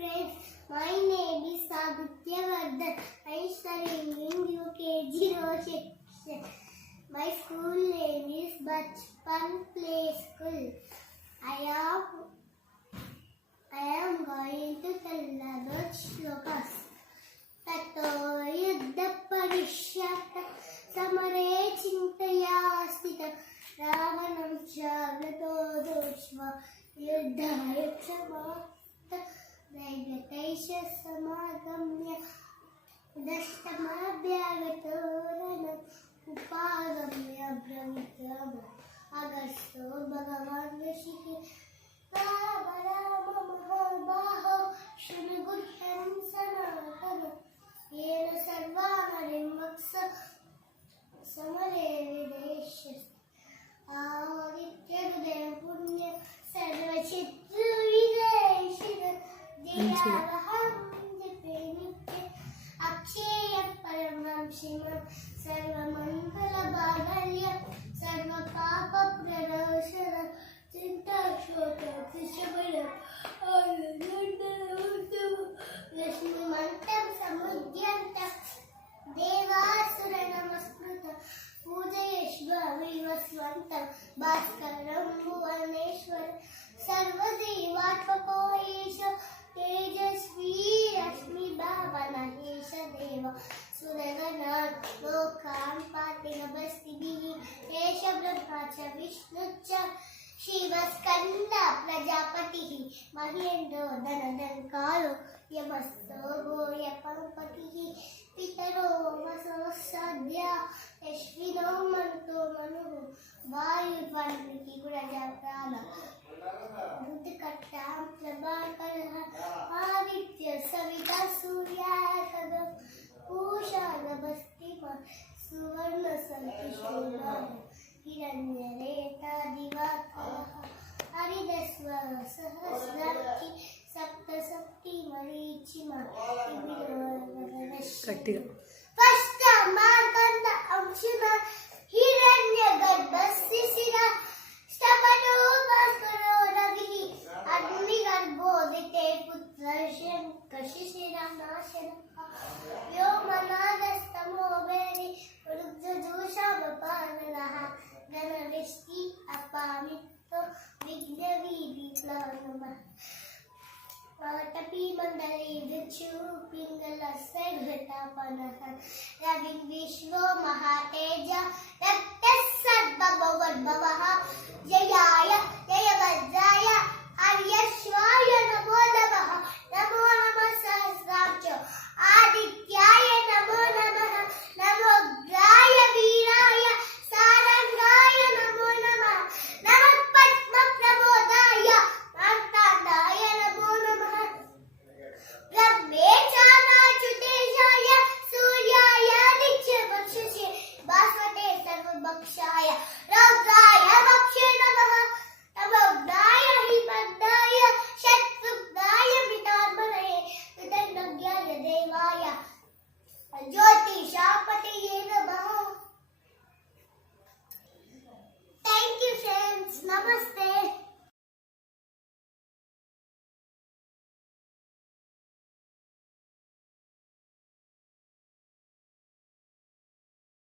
friends, my name is Aditya Vardhan. I am studying in UKG section. My school name is Bachpan Play School. I am going to tell about shlokas. Tato yuddha parishyata samare chintaya stita ravanam jaglato doshva yuddhaya kshamata Daigataisha samagamya dastamabhyagatoranam upagamya brahmityama agasto bhagavan vishiki Ravarama mahabaho shunagurham sanatana yena sarvanarim vaksa samare videshya Aditya punya sarvachitru videshya Diyavaham dipenitya Akshaya paramam shima Sarvamangala bhagalya Sarva papa pranashana Cinta shota tishabala Lashmi mantam samudyanta Devasura namaskruta Pujayashva vivasvantam Bhaskaram bhuvaneshwara Sarvadevatmako Esha Tejasvi Rashmi Bhavana Esha Deva Suragana Lokam Patina Bastibihi Esha Brahmacha Vishnucha Shiva Skanda Prajapatihi Mahendro Dhanadan Kalo Yamasto Goya Pampatihi Pitaro Vaso Sadhya Yashvino Manto Manu Vayu Vanviki Prajapala Buddhikatam Prabhakaraha Aditya Savita Surya Kadam Pusha Nabastima Suvarna Santishura Hiranyareta Divakaraha Aridaswara Sahasraki Sapta Sapti Marichima Pashta Markanda Amshima Hiranya Garbhasisira Stapano Bhaskaro Ravihi Agni Garbhodite Putra Shankashishira Nashanaka Yomanadastamo Veri Rudjadusha Vapanalaha Ganavishti Apamito Vignavidhi Planama Tapi Mandali Vichu Pingala Seghatapanaha Ravin Vishwa Mahateja Raktasad Babavad Babaha Jayaya Jayavajaya Aryashvaya Namo Namaha Namo Namah Sahasrabja Adityaya Namo Namaha Namo Gaya Viraya Sarangaya Namo Namaha Namo Padma Prabodaya Martandaya Namo Namaha Brahmechana Chuteshaya Suryaya Diksha Bhakshasya Basmate Sarva Bhakshaya